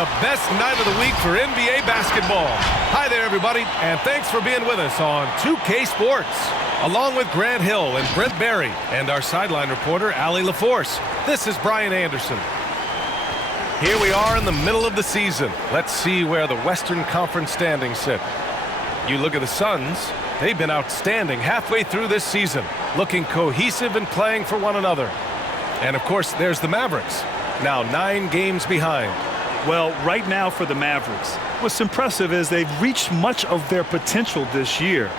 the best night of the week for NBA basketball. Hi there, everybody, and thanks for being with us on 2K Sports. Along with Grant Hill and Brent Barry and our sideline reporter, Allie LaForce, this is Brian Anderson. Here we are in the middle of the season. Let's see where the Western Conference standings sit. You look at the Suns. They've been outstanding halfway through this season, looking cohesive and playing for one another. And, of course, there's the Mavericks, now 9 games behind. Well, right now for the Mavericks, what's impressive is they've reached much of their potential this year.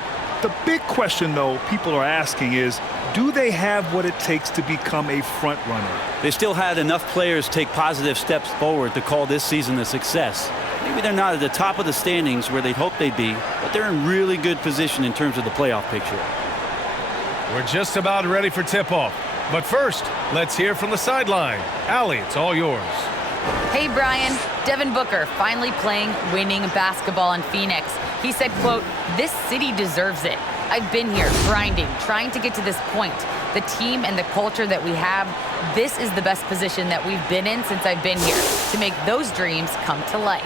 The big question, though, people are asking is, do they have what it takes to become a front runner? They still had enough players take positive steps forward to call this season a success. Maybe they're not at the top of the standings where they'd hope they'd be, but they're in really good position in terms of the playoff picture. We're just about ready for tip-off. But first, let's hear from the sideline. Allie, it's all yours. Hey, Brian. Devin Booker finally playing winning basketball in Phoenix. He said, quote, "This city deserves it. I've been here grinding, trying to get to this point. The team and the culture that we have, this is the best position that we've been in since I've been here to make those dreams come to life."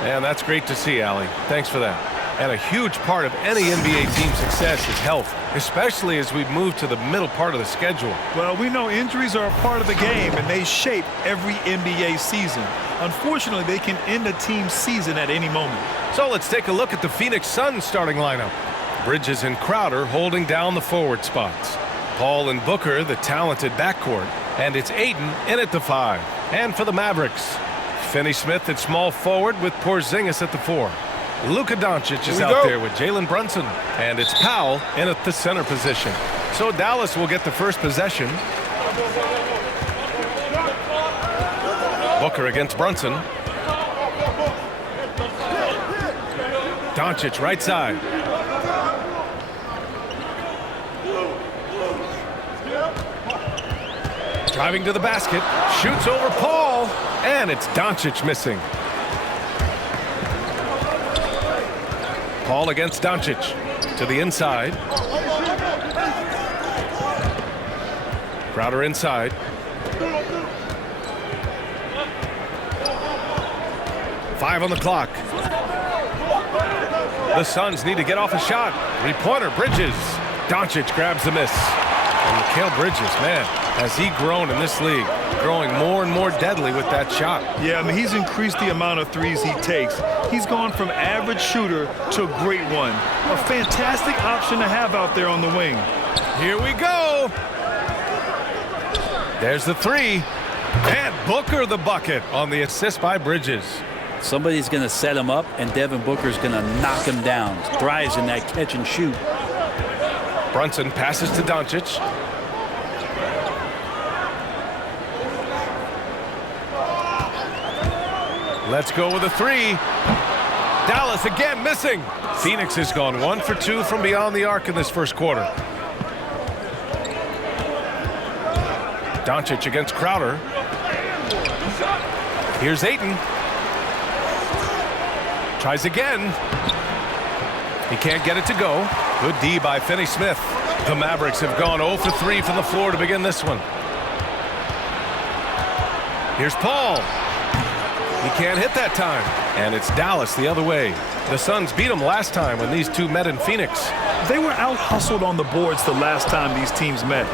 And that's great to see, Allie. Thanks for that. And a huge part of any NBA team's success is health, especially as we move to the middle part of the schedule. Well, we know injuries are a part of the game, and they shape every NBA season. Unfortunately, they can end a team's season at any moment. So let's take a look at the Phoenix Suns starting lineup. Bridges and Crowder holding down the forward spots. Paul and Booker, the talented backcourt. And it's Ayton in at the 5. And for the Mavericks, Finney Smith at small forward with Porzingis at the 4. Luka Doncic is out there with Jalen Brunson. And it's Powell in at the center position. So Dallas will get the first possession. Booker against Brunson. Doncic right side. Driving to the basket. Shoots over Paul. And it's Doncic missing. Paul against Doncic. To the inside. Crowder inside. Five on the clock. The Suns need to get off a shot. Three-pointer, Bridges. Doncic grabs the miss. And Mikal Bridges, man, has he grown in this league? Growing more and more deadly with that shot. Yeah, I mean, he's increased the amount of threes he takes. He's gone from average shooter to a great one. A fantastic option to have out there on the wing. Here we go. There's the 3. And Booker the bucket on the assist by Bridges. Somebody's going to set him up, and Devin Booker's going to knock him down. Thrives in that catch and shoot. Brunson passes to Doncic. Let's go with a 3. Dallas again missing. Phoenix has gone 1 for 2 from beyond the arc in this first quarter. Doncic against Crowder. Here's Ayton. Tries again. He can't get it to go. Good D by Finney Smith. The Mavericks have gone 0 for 3 from the floor to begin this one. Here's Paul. He can't hit that time. And it's Dallas the other way. The Suns beat them last time when these two met in Phoenix. They were out-hustled on the boards the last time these teams met.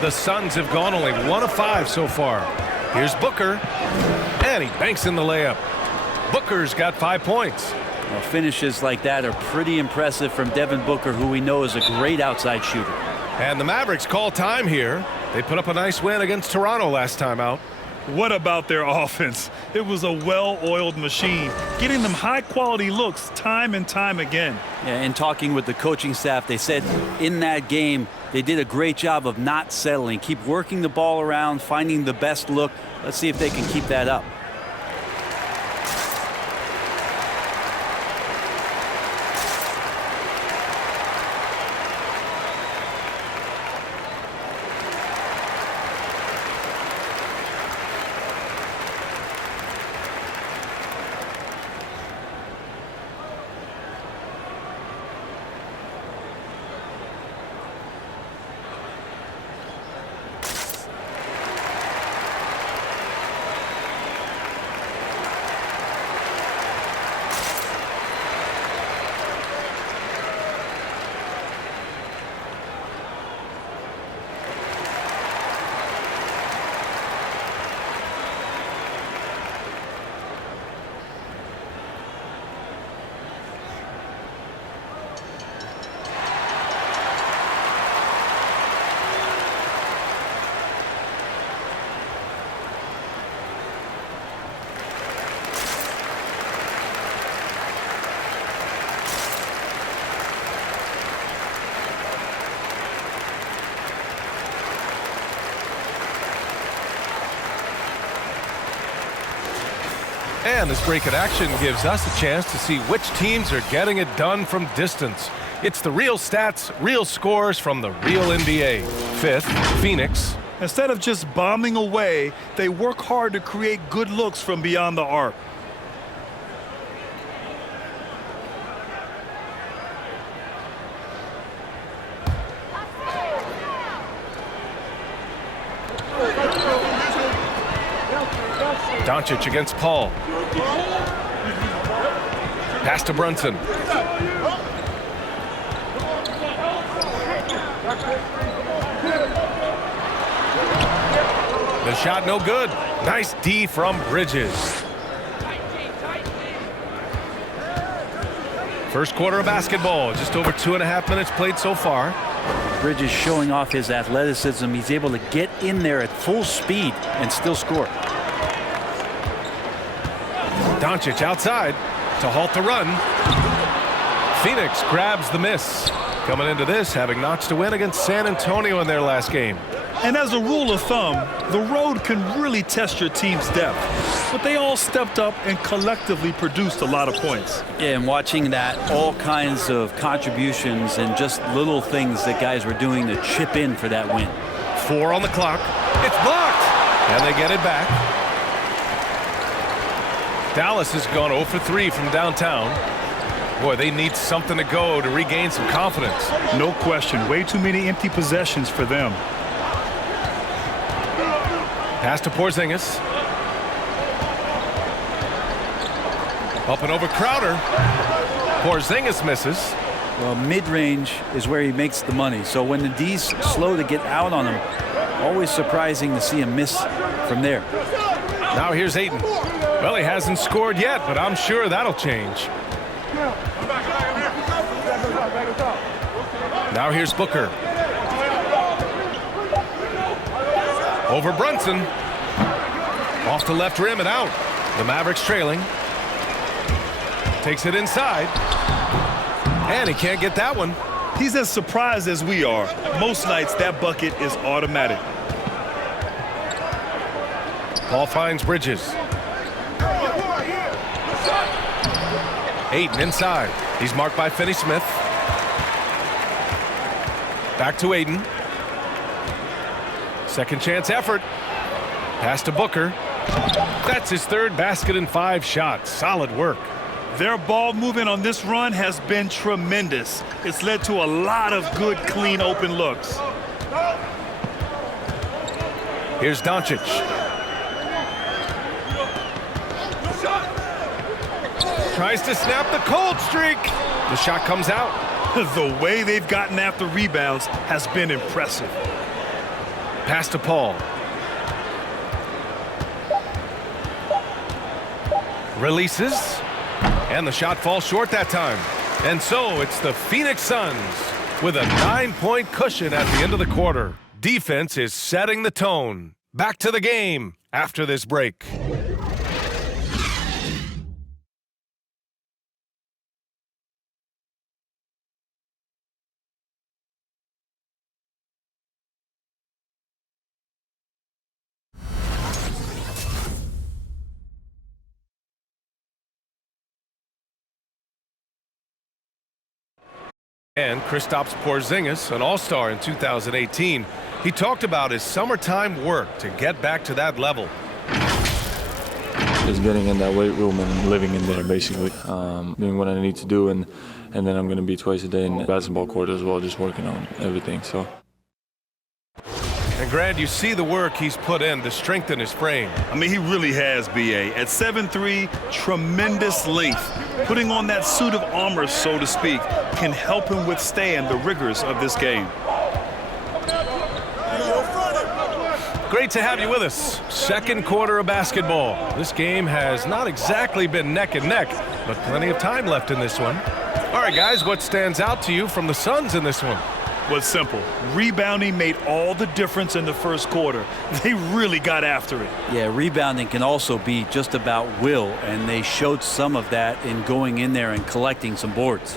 The Suns have gone only 1 of 5 so far. Here's Booker. And he banks in the layup. Booker's got 5 points. Well, finishes like that are pretty impressive from Devin Booker, who we know is a great outside shooter. And the Mavericks call time here. They put up a nice win against Toronto last time out. What about their offense? It was a well-oiled machine, getting them high-quality looks time and time again. Yeah, in talking with the coaching staff, they said in that game they did a great job of not settling. Keep working the ball around, finding the best look. Let's see if they can keep that up. And this break in action gives us a chance to see which teams are getting it done from distance. It's the real stats, real scores from the real NBA. Fifth, Phoenix. Instead of just bombing away, they work hard to create good looks from beyond the arc. Doncic against Paul. Pass to Brunson. The shot no good. Nice D from Bridges. First quarter of basketball. Just over 2.5 minutes played so far. Bridges showing off his athleticism. He's able to get in there at full speed and still score. Doncic outside to halt the run. Phoenix grabs the miss. Coming into this, having notched a win against San Antonio in their last game. And as a rule of thumb, the road can really test your team's depth. But they all stepped up and collectively produced a lot of points. Yeah, and watching that, all kinds of contributions and just little things that guys were doing to chip in for that win. 4 on the clock. It's blocked. And they get it back. Dallas has gone 0 for 3 from downtown. Boy, they need something to go to regain some confidence. No question. Way too many empty possessions for them. Pass to Porzingis. Up and over Crowder. Porzingis misses. Well, mid-range is where he makes the money. So when the D's slow to get out on him, always surprising to see him miss from there. Now here's Ayton. Well, he hasn't scored yet, but I'm sure that'll change. Now here's Booker. Over Brunson. Off the left rim and out. The Mavericks trailing. Takes it inside. And he can't get that one. He's as surprised as we are. Most nights that bucket is automatic. Paul finds Bridges. Ayton inside. He's marked by Finney-Smith. Back to Ayton. Second chance effort. Pass to Booker. That's his third basket in 5 shots. Solid work. Their ball movement on this run has been tremendous. It's led to a lot of good, clean, open looks. Here's Doncic. Tries to snap the cold streak. The shot comes out. The way they've gotten after rebounds has been impressive. Pass to Paul. Releases. And the shot falls short that time. And so it's the Phoenix Suns with a 9-point cushion at the end of the quarter. Defense is setting the tone. Back to the game after this break. And Kristaps Porzingis, an all-star in 2018, he talked about his summertime work to get back to that level. Just getting in that weight room and living in there, basically. Doing what I need to do, and then I'm going to be twice a day in the basketball court as well, just working on everything. So. And Grant, you see the work he's put in to strengthen his frame. I mean, he really has, B.A. At 7'3", tremendous length. Putting on that suit of armor, so to speak, can help him withstand the rigors of this game. Great to have you with us. Second quarter of basketball. This game has not exactly been neck and neck, but plenty of time left in this one. All right, guys, what stands out to you from the Suns in this one? Was simple. Rebounding made all the difference in the first quarter. They really got after it. Yeah, rebounding can also be just about will, and they showed some of that in going in there and collecting some boards.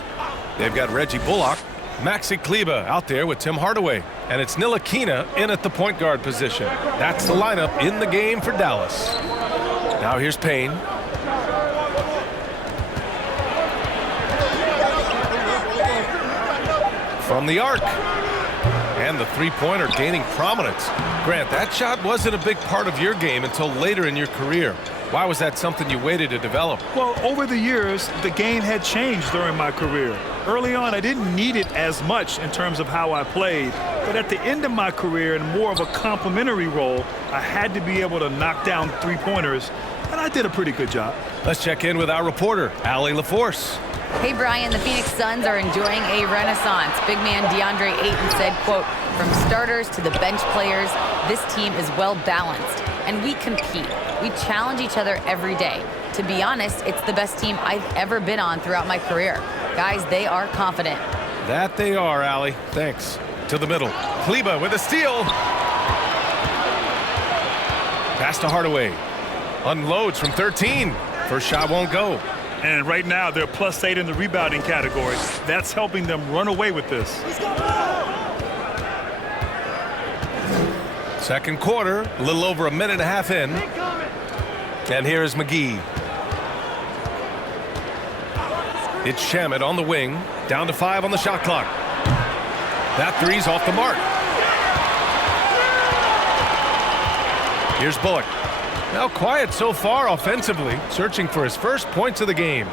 They've got Reggie Bullock, Maxi Kleber out there with Tim Hardaway, and it's Ntilikina in at the point guard position. That's the lineup in the game for Dallas. Now here's Payne. from the arc. And the three-pointer gaining prominence. Grant, that shot wasn't a big part of your game until later in your career. Why was that something you waited to develop? Well, over the years, the game had changed during my career. Early on, I didn't need it as much in terms of how I played. But at the end of my career, in more of a complementary role, I had to be able to knock down three-pointers, and I did a pretty good job. Let's check in with our reporter, Allie LaForce. Hey, Brian, the Phoenix Suns are enjoying a renaissance. Big man DeAndre Ayton said, quote, "From starters to the bench players, this team is well-balanced, and we compete. We challenge each other every day. To be honest, it's the best team I've ever been on throughout my career. Guys, they are confident." That they are, Allie. Thanks. To the middle. Kleber with a steal. Pass to Hardaway. Unloads from 13. First shot won't go. And right now, they're +8 in the rebounding category. That's helping them run away with this. Second quarter, a little over a minute and a half in. And here's McGee. It's Shamet on the wing. Down to 5 on the shot clock. That three's off the mark. Here's Bullock. Now quiet so far offensively, searching for his first points of the game.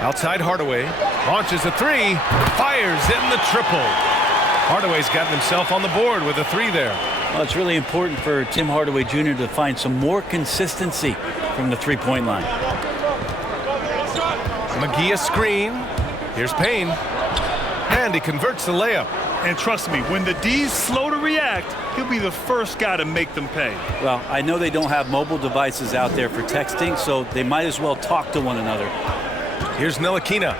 Outside Hardaway, launches a three, fires in the triple. Hardaway's gotten himself on the board with a three there. Well, it's really important for Tim Hardaway Jr. to find some more consistency from the three-point line. McGee a screen. Here's Payne. And he converts the layup. And trust me, when the D's slow to react, he'll be the first guy to make them pay. Well, I know they don't have mobile devices out there for texting, so they might as well talk to one another. Here's Ntilikina.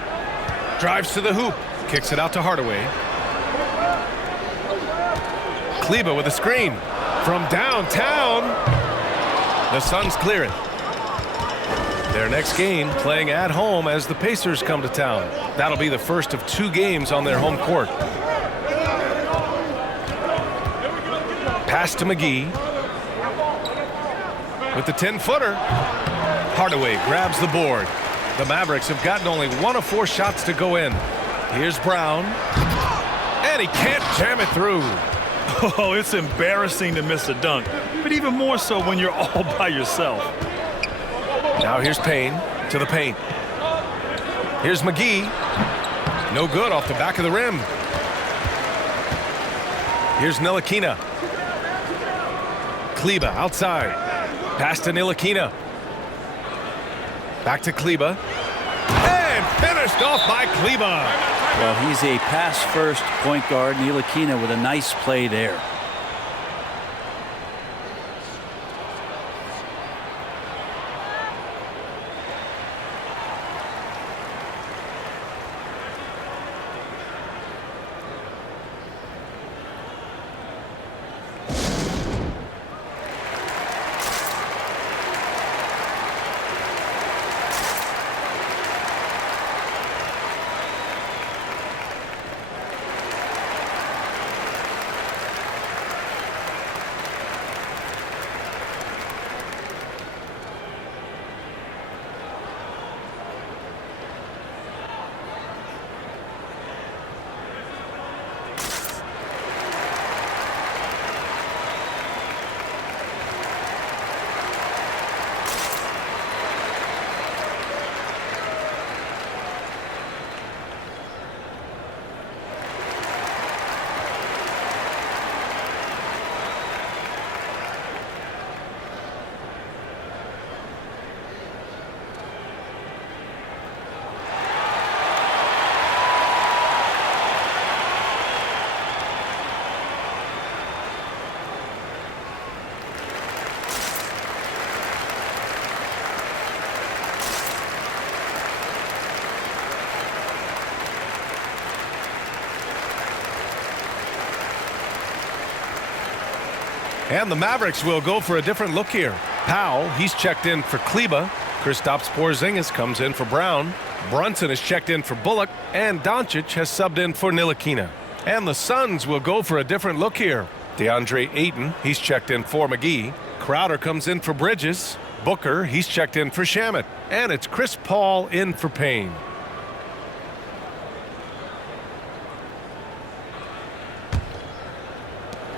Drives to the hoop. Kicks it out to Hardaway. Kleber with a screen. From downtown. The Suns clear it. Their next game playing at home as the Pacers come to town. That'll be the first of 2 games on their home court. Pass to McGee. With the 10-footer. Hardaway grabs the board. The Mavericks have gotten only 1 of 4 shots to go in. Here's Brown. And he can't jam it through. Oh, it's embarrassing to miss a dunk, but even more so when you're all by yourself. Now here's Payne to the paint. Here's McGee. No good off the back of the rim. Here's Ntilikina. Kleber outside. Pass to Ntilikina. Back to Kleber. And finished off by Kleber. Well, he's a pass-first point guard. Ntilikina with a nice play there. And the Mavericks will go for a different look here. Powell, he's checked in for Kleber. Kristaps Porzingis comes in for Brown. Brunson is checked in for Bullock. And Doncic has subbed in for Ntilikina. And the Suns will go for a different look here. DeAndre Ayton, he's checked in for McGee. Crowder comes in for Bridges. Booker, he's checked in for Shamet. And it's Chris Paul in for Payne.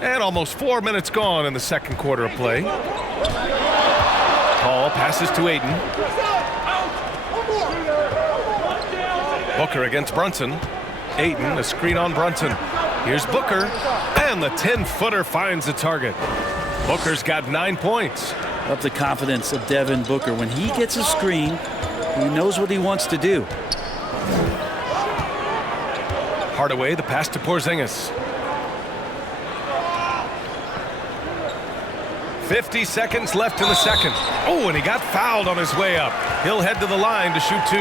And almost 4 minutes gone in the second quarter of play. Paul passes to Ayton. Booker against Brunson. Ayton, a screen on Brunson. Here's Booker, and the 10-footer finds the target. Booker's got 9 points. Love the confidence of Devin Booker. When he gets a screen, he knows what he wants to do. Hardaway, the pass to Porzingis. 50 seconds left in the second. Oh, and he got fouled on his way up. He'll head to the line to shoot 2.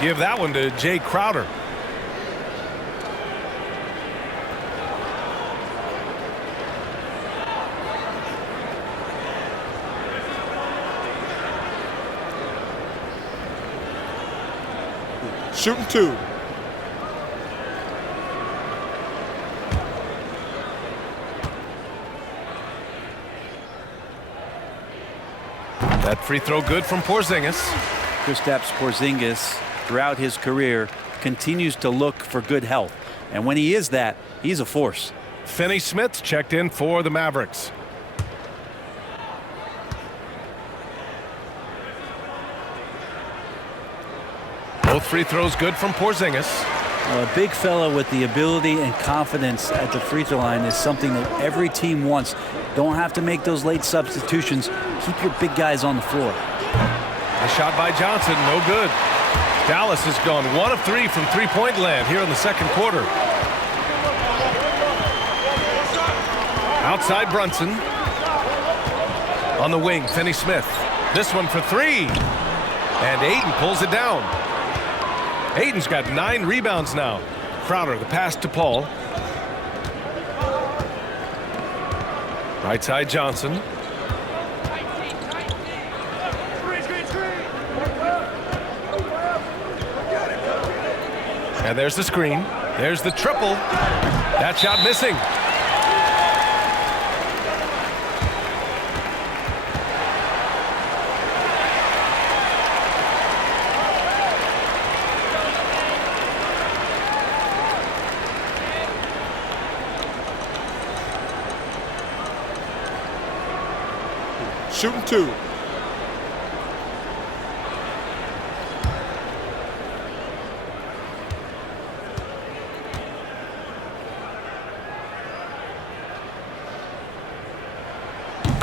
Give that one to Jay Crowder. Shooting 2. That free throw good from Porzingis. Kristaps Porzingis, throughout his career, continues to look for good health. And when he is that, he's a force. Finney Smith checked in for the Mavericks. Both free throws good from Porzingis. Well, a big fella with the ability and confidence at the free throw line is something that every team wants. Don't have to make those late substitutions. Keep your big guys on the floor. A shot by Johnson, no good. Dallas has gone 1 of 3 from three-point land here in the second quarter. Outside Brunson. On the wing, Finney Smith. This one for 3. And Ayton pulls it down. Ayton's got 9 rebounds now. Crowder, the pass to Paul. Right side Johnson. And there's the screen. There's the triple. That shot missing. Shooting 2.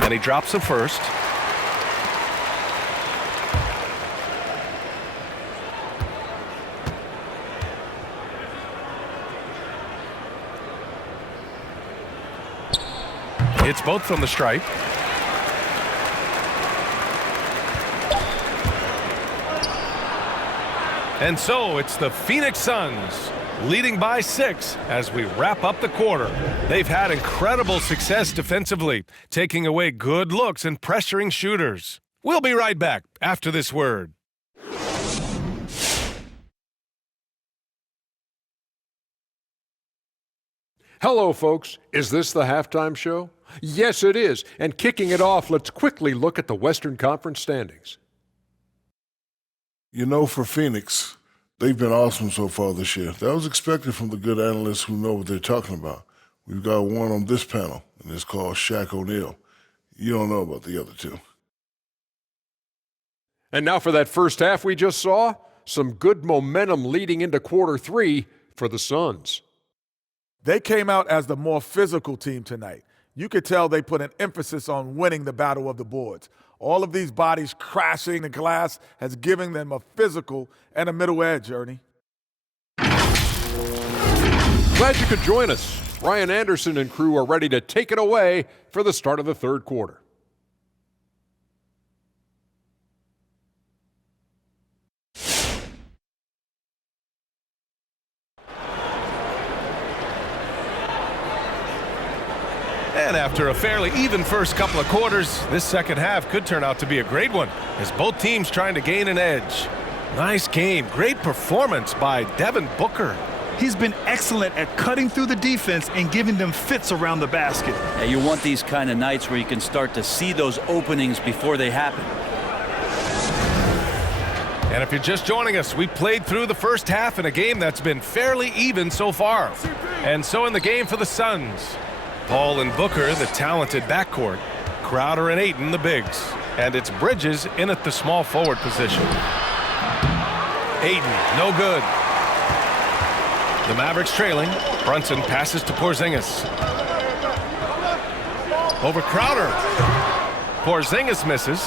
And he drops the first. It's both from the stripe. And so it's the Phoenix Suns leading by 6 as we wrap up the quarter. They've had incredible success defensively, taking away good looks and pressuring shooters. We'll be right back after this word. Hello, folks. Is this the halftime show? Yes, it is. And kicking it off, let's quickly look at the Western Conference standings. You know, for Phoenix, they've been awesome so far this year. That was expected from the good analysts who know what they're talking about. We've got one on this panel, and it's called Shaq O'Neal. You don't know about the other 2. And now for that first half we just saw, some good momentum leading into quarter 3 for the Suns. They came out as the more physical team tonight. You could tell they put an emphasis on winning the battle of the boards. All of these bodies crashing the glass has given them a physical and a middle edge, Ernie. Glad you could join us. Ryan Anderson and crew are ready to take it away for the start of the third quarter. And after a fairly even first couple of quarters, this second half could turn out to be a great one as both teams trying to gain an edge. Nice game. Great performance by Devin Booker. He's been excellent at cutting through the defense and giving them fits around the basket. Yeah, you want these kind of nights where you can start to see those openings before they happen. And if you're just joining us, we played through the first half in a game that's been fairly even so far. And so in the game for the Suns, Paul and Booker, the talented backcourt. Crowder and Ayton, the bigs. And it's Bridges in at the small forward position. Ayton, no good. The Mavericks trailing. Brunson passes to Porzingis. Over Crowder. Porzingis misses.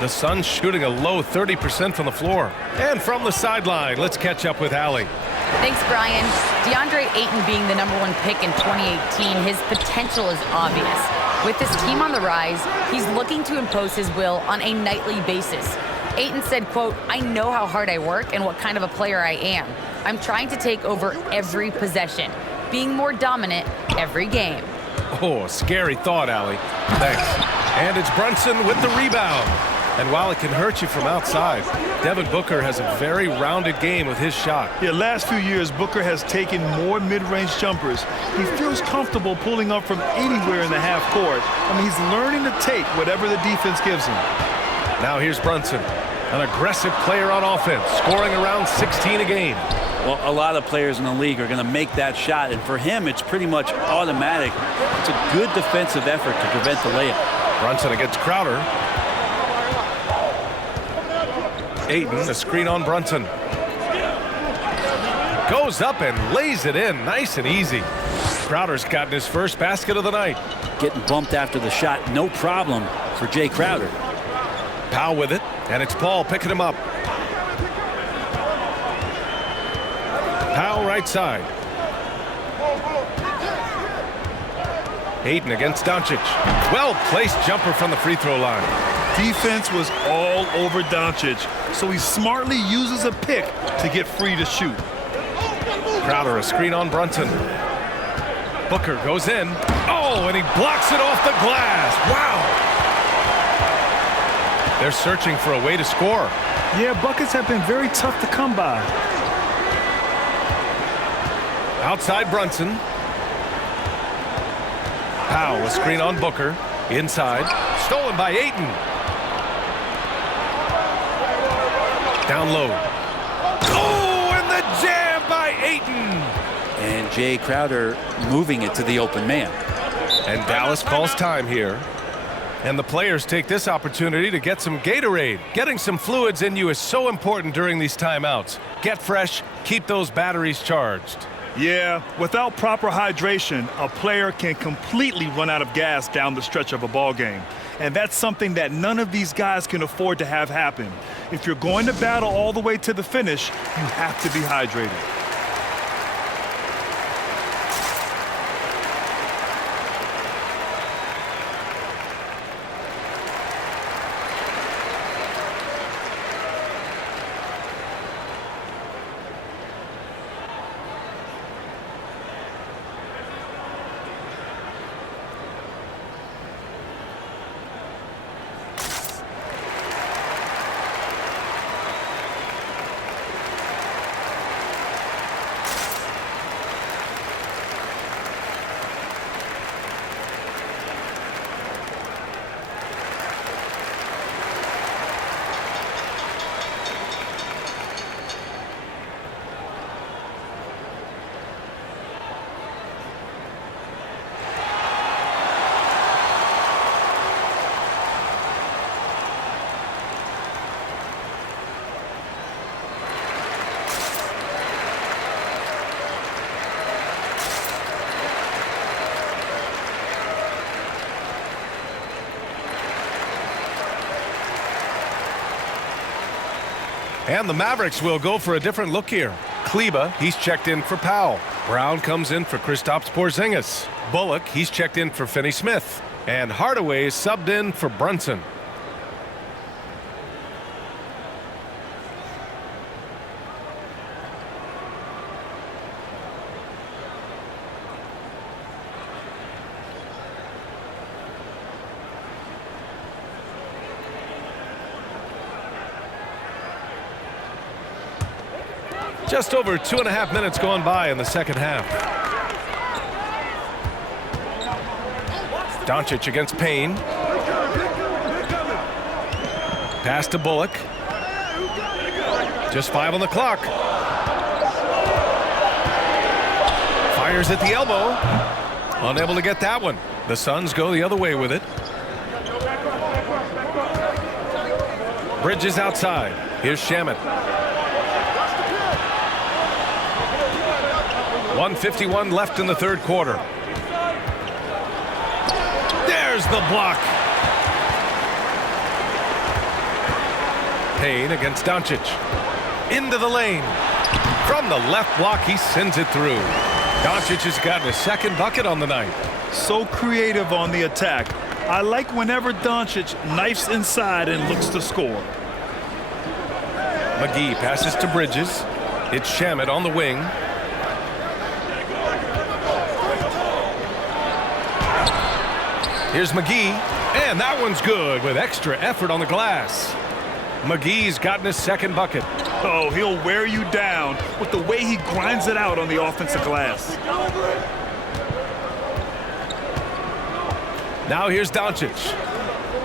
The Suns shooting a low 30% from the floor. And from the sideline, let's catch up with Allie. Thanks, Brian. DeAndre Ayton being the #1 pick in 2018, his potential is obvious. With this team on the rise, he's looking to impose his will on a nightly basis. Ayton said, quote, "I know how hard I work and what kind of a player I am. I'm trying to take over every possession, being more dominant every game." Oh, scary thought, Allie. Thanks. And it's Brunson with the rebound. And while it can hurt you from outside, Devin Booker has a very rounded game with his shot. Yeah, last few years, Booker has taken more mid-range jumpers. He feels comfortable pulling up from anywhere in the half court. I mean, he's learning to take whatever the defense gives him. Now here's Brunson, an aggressive player on offense, scoring around 16 a game. Well, a lot of players in the league are going to make that shot, and for him, it's pretty much automatic. It's a good defensive effort to prevent the layup. Brunson against Crowder. Ayton, a screen on Brunson. Goes up and lays it in, nice and easy. Crowder's gotten his first basket of the night. Getting bumped after the shot, no problem for Jay Crowder. Powell with it, and it's Paul picking him up. Powell right side. Ayton against Doncic. Well-placed jumper from the free throw line. Defense was all over Doncic, so he smartly uses a pick to get free to shoot. Crowder, a screen on Brunson. Booker goes in. Oh, and he blocks it off the glass. Wow. They're searching for a way to score. Yeah, buckets have been very tough to come by. Outside Brunson. Powell, a screen on Booker. Inside. Stolen by Ayton. Down low. Oh, and the jam by Ayton. And Jay Crowder moving it to the open man. And Dallas calls time here. And the players take this opportunity to get some Gatorade. Getting some fluids in you is so important during these timeouts. Get fresh, keep those batteries charged. Yeah, without proper hydration, a player can completely run out of gas down the stretch of a ball game. And that's something that none of these guys can afford to have happen. If you're going to battle all the way to the finish, you have to be hydrated. And the Mavericks will go for a different look here. Kleba, he's checked in for Powell. Brown comes in for Kristaps Porzingis. Bullock, he's checked in for Finney-Smith. And Hardaway is subbed in for Brunson. Just over 2.5 minutes gone by in the second half. Doncic against Payne. Pass to Bullock. Just 5 on the clock. Fires at the elbow. Unable to get that one. The Suns go the other way with it. Bridges outside. Here's Shamet. 1:51 left in the third quarter. There's the block. Payne against Doncic. Into the lane. From the left block, he sends it through. Doncic has gotten his second bucket on the night. So creative on the attack. I like whenever Doncic knifes inside and looks to score. McGee passes to Bridges. It's Shamet on the wing. Here's McGee, and that one's good with extra effort on the glass. McGee's gotten his second bucket. Oh, he'll wear you down with the way he grinds it out on the offensive glass. Now here's Doncic,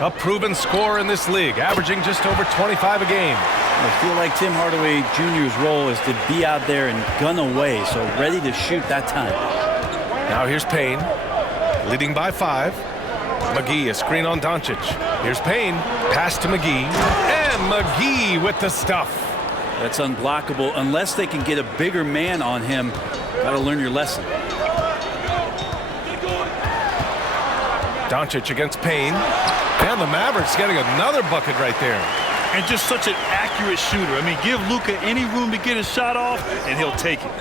a proven scorer in this league, averaging just over 25 a game. I feel like Tim Hardaway Jr.'s role is to be out there and gun away, so ready to shoot that time. Now here's Payne, leading by 5. McGee, a screen on Doncic. Here's Payne, pass to McGee, and McGee with the stuff. That's unblockable unless they can get a bigger man on him. Got to learn your lesson. Doncic against Payne, and the Mavericks getting another bucket right there. And just such an accurate shooter. I mean, give Luka any room to get his shot off, and he'll take it.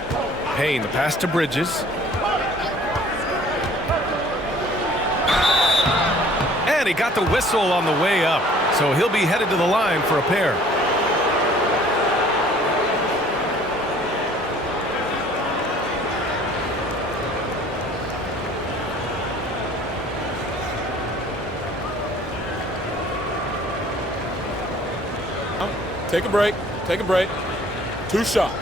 Payne, the pass to Bridges. And he got the whistle on the way up, so he'll be headed to the line for a pair. Take a break. Take a break. 2 shots.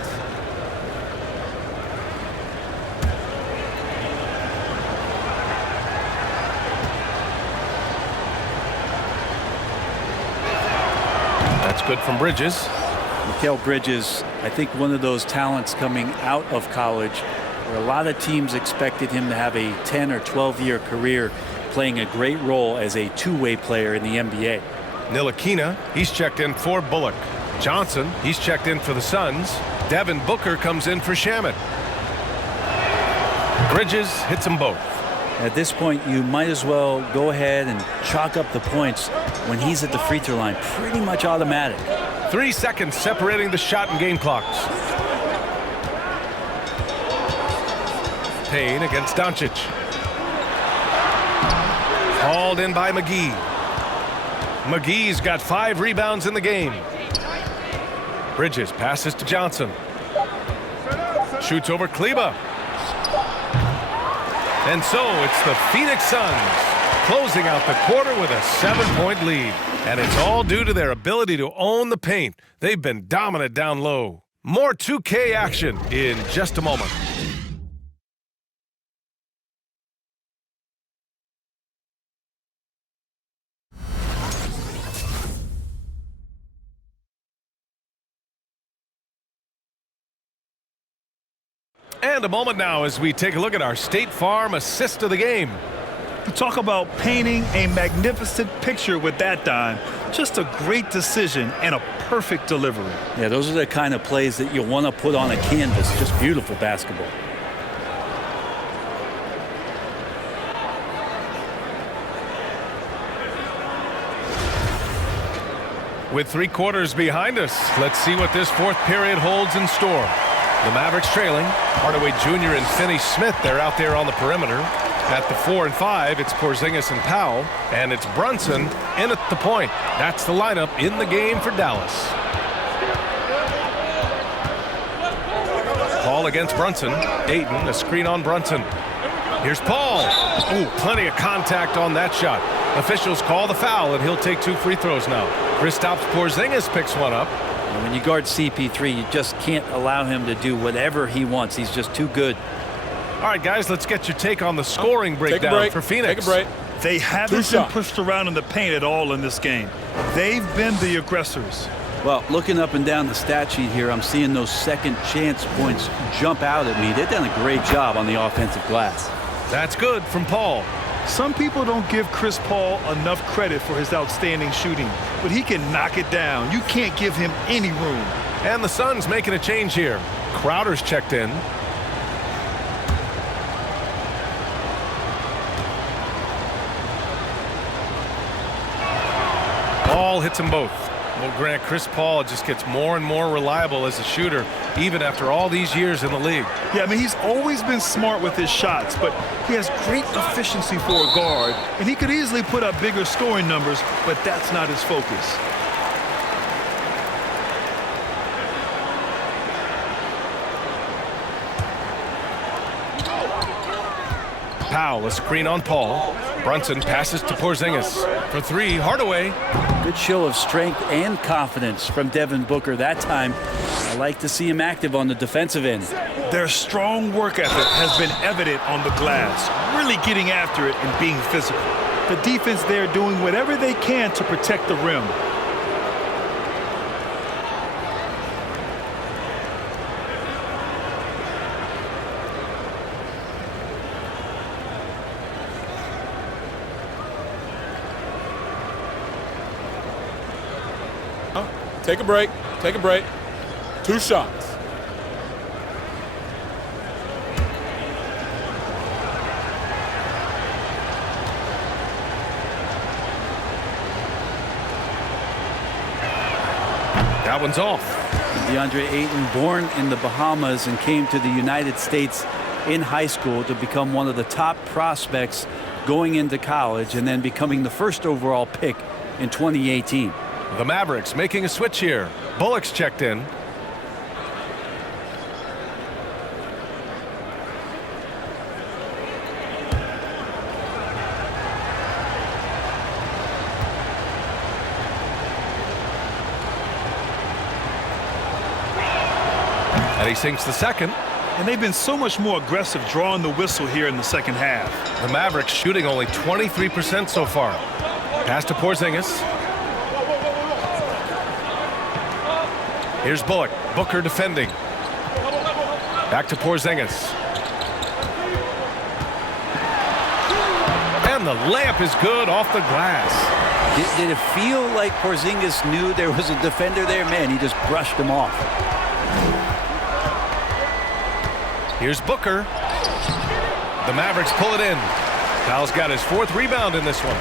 That's good from Bridges. Mikal Bridges, I think one of those talents coming out of college where a lot of teams expected him to have a 10 or 12-year career playing a great role as a two-way player in the NBA. Ntilikina, he's checked in for Bullock. Johnson, he's checked in for the Suns. Devin Booker comes in for Shamet. Bridges hits them both. At this point, you might as well go ahead and chalk up the points when he's at the free throw line. Pretty much automatic. 3 seconds separating the shot and game clocks. Payne against Doncic. Hauled in by McGee. McGee's got 5 rebounds in the game. Bridges passes to Johnson. Shoots over Kleba. And so it's the Phoenix Suns closing out the quarter with a 7-point lead. And it's all due to their ability to own the paint. They've been dominant down low. More 2K action in just a moment. And a moment now as we take a look at our State Farm assist of the game. Talk about painting a magnificent picture with that dime. Just a great decision and a perfect delivery. Yeah, those are the kind of plays that you want to put on a canvas. Just beautiful basketball. With 3 quarters behind us, let's see what this 4th period holds in store. The Mavericks trailing. Hardaway Jr. and Finney-Smith, they're out there on the perimeter. At the 4 and 5, it's Porzingis and Powell, and it's Brunson in at the point. That's the lineup in the game for Dallas. Paul against Brunson. Ayton, a screen on Brunson. Here's Paul. Ooh, plenty of contact on that shot. Officials call the foul, and he'll take 2 free throws now. Kristaps Porzingis picks one up. And when you guard CP3, you just can't allow him to do whatever he wants. He's just too good. All right, guys, let's get your take on the scoring breakdown for Phoenix. Take a break. They haven't been pushed around in the paint at all in this game. They've been the aggressors. Well, looking up and down the stat sheet here, I'm seeing those second chance points jump out at me. They've done a great job on the offensive glass. That's good from Paul. Some people don't give Chris Paul enough credit for his outstanding shooting, but he can knock it down. You can't give him any room. And the Suns making a change here. Crowder's checked in. Ball hits them both. Well, Grant, Chris Paul just gets more and more reliable as a shooter, even after all these years in the league. Yeah, I mean, he's always been smart with his shots, but he has great efficiency for a guard, and he could easily put up bigger scoring numbers, but that's not his focus. Powell, a screen on Paul. Brunson passes to Porzingis. For three, Hardaway. Good show of strength and confidence from Devin Booker that time. I like to see him active on the defensive end. Their strong work ethic has been evident on the glass, really getting after it and being physical. The defense there doing whatever they can to protect the rim. Take a break. Take a break. 2 shots. That one's off. DeAndre Ayton, born in the Bahamas and came to the United States in high school to become one of the top prospects going into college and then becoming the first overall pick in 2018. The Mavericks making a switch here. Bullock's checked in. And he sinks the second. And they've been so much more aggressive drawing the whistle here in the second half. The Mavericks shooting only 23% so far. Pass to Porzingis. Here's Bullock. Booker defending. Back to Porzingis. And the layup is good off the glass. Did it feel like Porzingis knew there was a defender there? Man, he just brushed him off. Here's Booker. The Mavericks pull it in. Powell's got his 4th rebound in this one.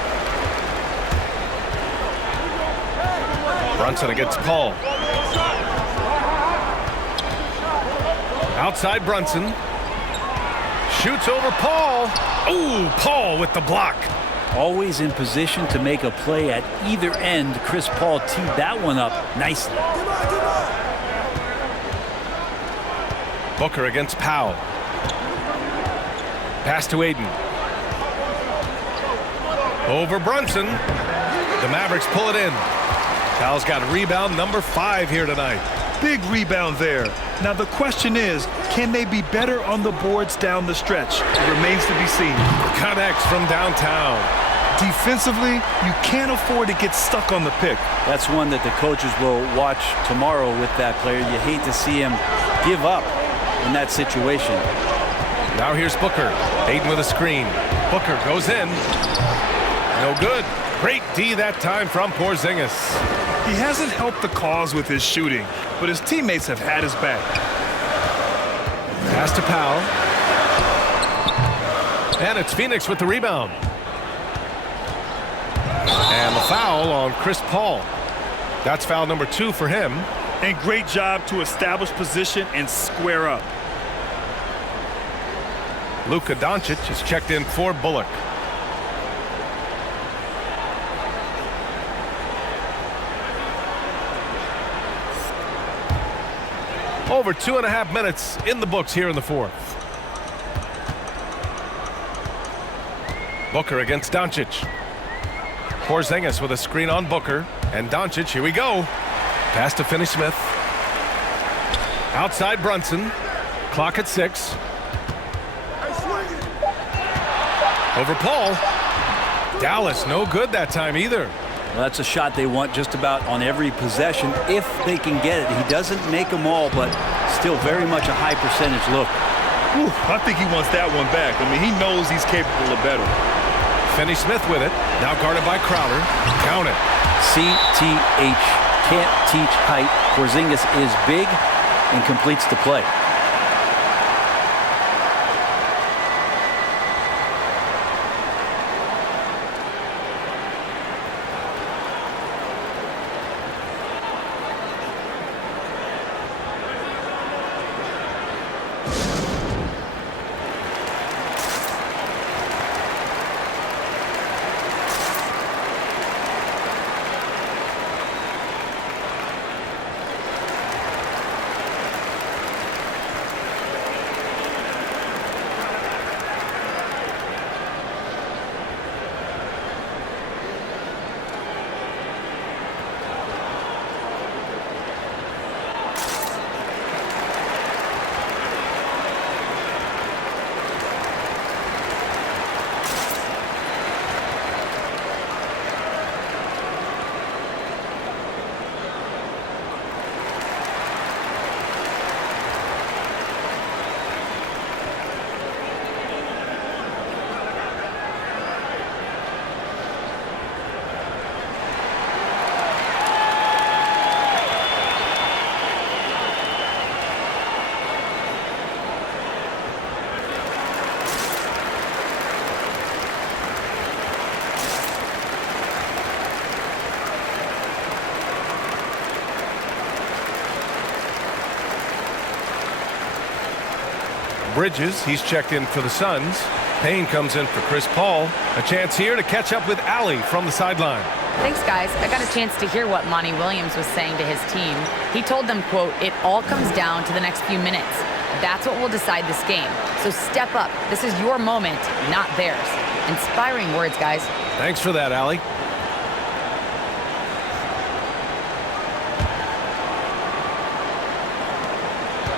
Brunson against Paul. Outside Brunson. Shoots over Paul. Ooh, Paul with the block. Always in position to make a play at either end. Chris Paul teed that one up nicely. Booker against Powell. Pass to Ayton. Over Brunson. The Mavericks pull it in. Powell's got rebound number 5 here tonight. Big rebound there. Now the question is, can they be better on the boards down the stretch? It remains to be seen. Connects from downtown. Defensively, you can't afford to get stuck on the pick. That's one that the coaches will watch tomorrow with that player. You hate to see him give up in that situation. Now here's Booker. Ayton with a screen. Booker goes in. No good. Great D that time from Porzingis. He hasn't helped the cause with his shooting, but his teammates have had his back. Pass to Powell. And it's Phoenix with the rebound. And the foul on Chris Paul. That's foul number 2 for him. And great job to establish position and square up. Luka Doncic is checked in for Bullock. Over 2.5 minutes in the books here in the 4th. Booker against Doncic. Porzingis with a screen on Booker. And Doncic, here we go. Pass to Finney-Smith. Outside Brunson. Clock at 6. Over Paul. Dallas, no good that time either. Well, that's a shot they want just about on every possession if they can get it. He doesn't make them all, but still very much a high percentage look. Whew, I think he wants that one back. I mean, he knows he's capable of better. Finney-Smith with it. Now guarded by Crowder. Count it. CTH. Can't teach height. Porzingis is big and completes the play. Bridges, he's checked in for the Suns. Payne comes in for Chris Paul. A chance here to catch up with Allie from the sideline. Thanks, guys. I got a chance to hear what Monty Williams was saying to his team. He told them, quote, "It all comes down to the next few minutes. That's what will decide this game. So step up. This is your moment, not theirs." Inspiring words, guys. Thanks for that, Allie.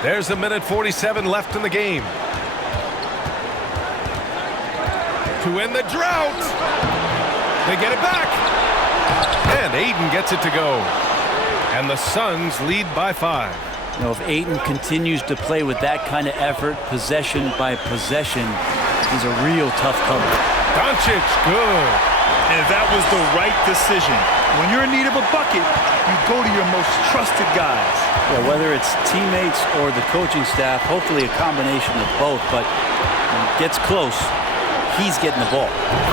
There's a minute 47 left in the game. To end the drought. They get it back. And Ayton gets it to go. And the Suns lead by 5. You know, if Ayton continues to play with that kind of effort, possession by possession, he's a real tough cover. Doncic, good. And that was the right decision. When you're in need of a bucket, you go to your most trusted guys. Yeah, whether it's teammates or the coaching staff, hopefully a combination of both, but when it gets close, he's getting the ball.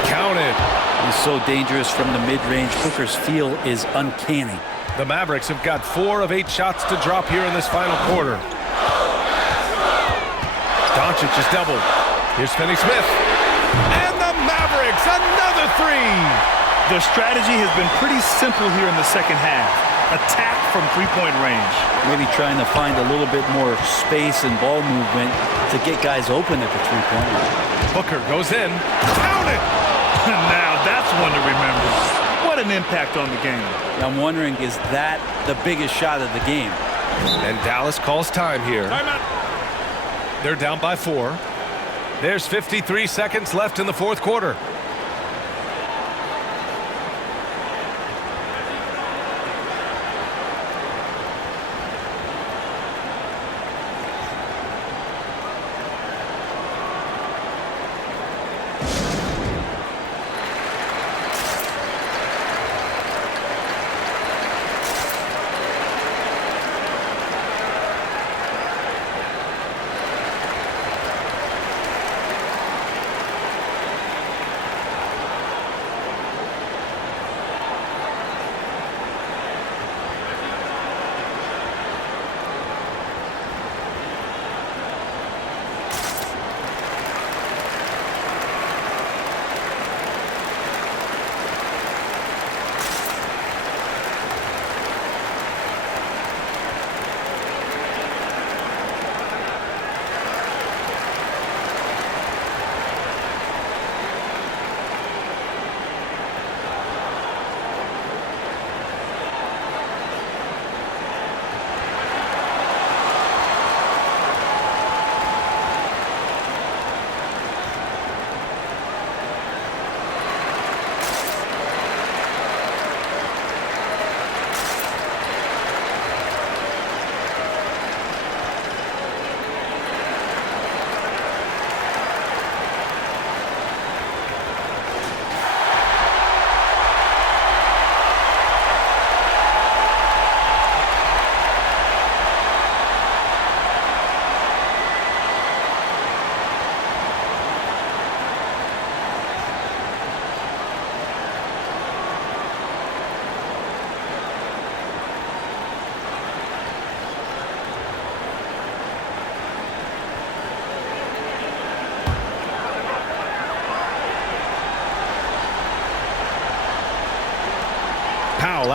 Count it. He's so dangerous from the mid-range. Booker's feel is uncanny. The Mavericks have got 4 of 8 shots to drop here in this final quarter. Doncic is doubled. Here's Finney-Smith. And the Mavericks, another 3. Their strategy has been pretty simple here in the second half. Attack from three-point range. Maybe trying to find a little bit more space and ball movement to get guys open at the three-point line. Booker goes in. Count it! Now that's one to remember. What an impact on the game. I'm wondering, is that the biggest shot of the game? And Dallas calls time here. Timeout. They're down by 4. There's 53 seconds left in the fourth quarter.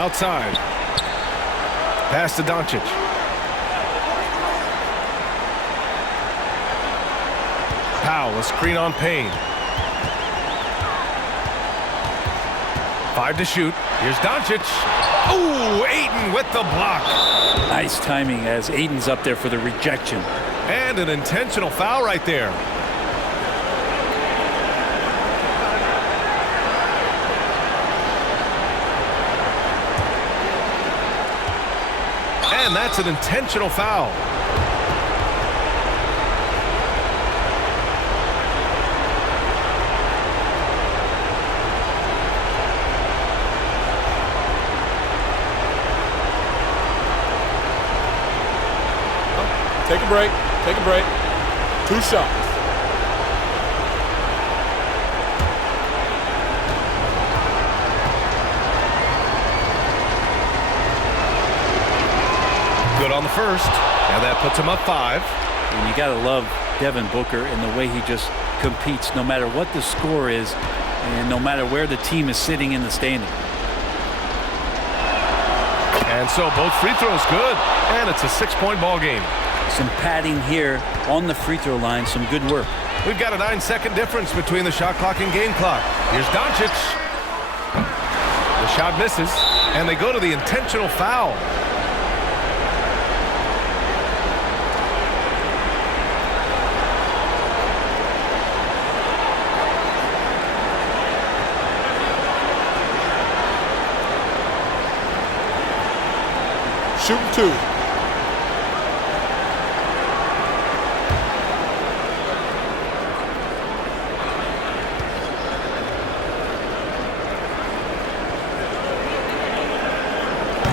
Outside. Pass to Doncic. Powell, a screen on Payne. 5 to shoot. Here's Doncic. Ooh, Ayton with the block. Nice timing as Ayton's up there for the rejection. And an intentional foul right there. And that's an intentional foul. Take a break. Take a break. 2 shots. Good on the first. And that puts him up 5. And you got to love Devin Booker in the way he just competes no matter what the score is and no matter where the team is sitting in the standing. And so both free throws good. And it's a 6-point ball game. Some padding here on the free throw line. Some good work. We've got a 9-second difference between the shot clock and game clock. Here's Doncic. The shot misses. And they go to the intentional foul. Shooting 2.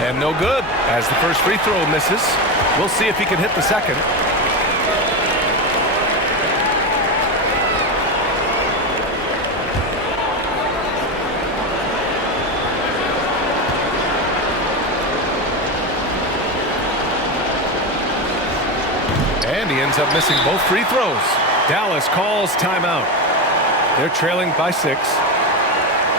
And no good as the first free throw misses. We'll see if he can hit the second. And he ends up missing both free throws. Dallas calls timeout. They're trailing by 6.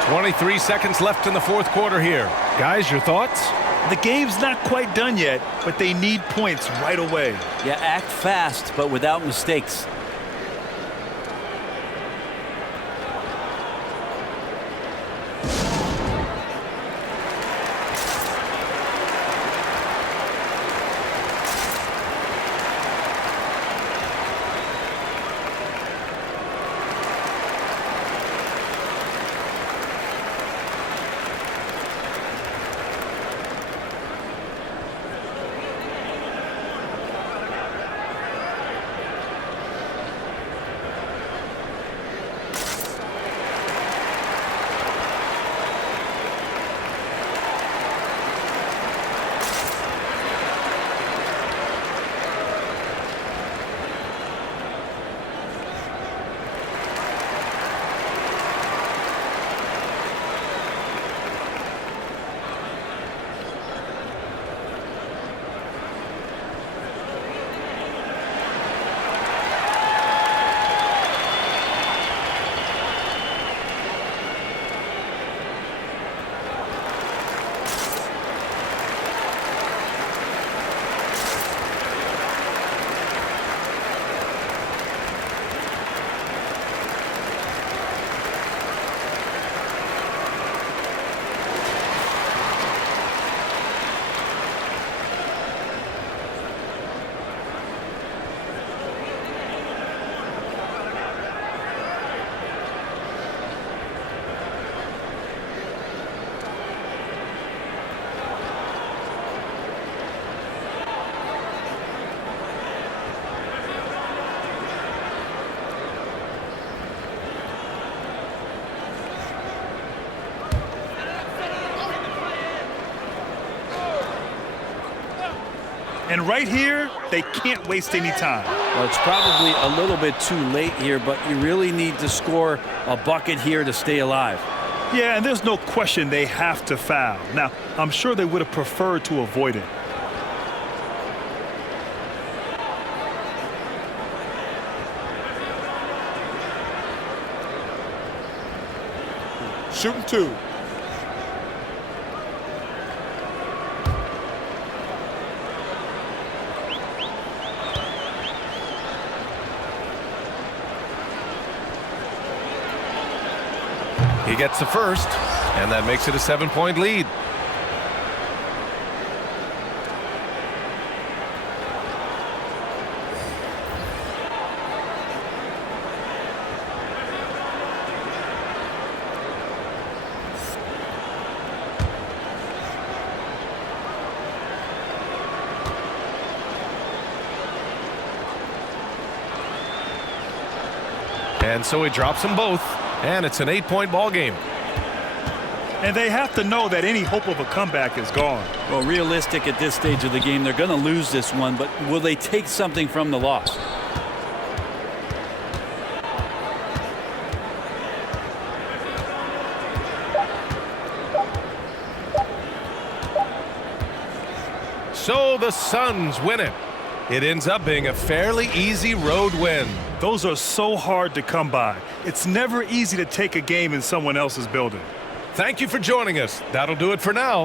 23 seconds left in the fourth quarter here. Guys, your thoughts? The game's not quite done yet, but they need points right away. Yeah, act fast, but without mistakes. And right here, they can't waste any time. Well, it's probably a little bit too late here, but you really need to score a bucket here to stay alive. Yeah, and there's no question they have to foul. Now, I'm sure they would have preferred to avoid it. Shooting 2. He gets the first, and that makes it a 7-point lead. And so he drops them both, and it's an 8-point ball game. And they have to know that any hope of a comeback is gone. Well, realistic at this stage of the game, they're going to lose this one, but will they take something from the loss? So the Suns win it. It ends up being a fairly easy road win. Those are so hard to come by. It's never easy to take a game in someone else's building. Thank you for joining us. That'll do it for now.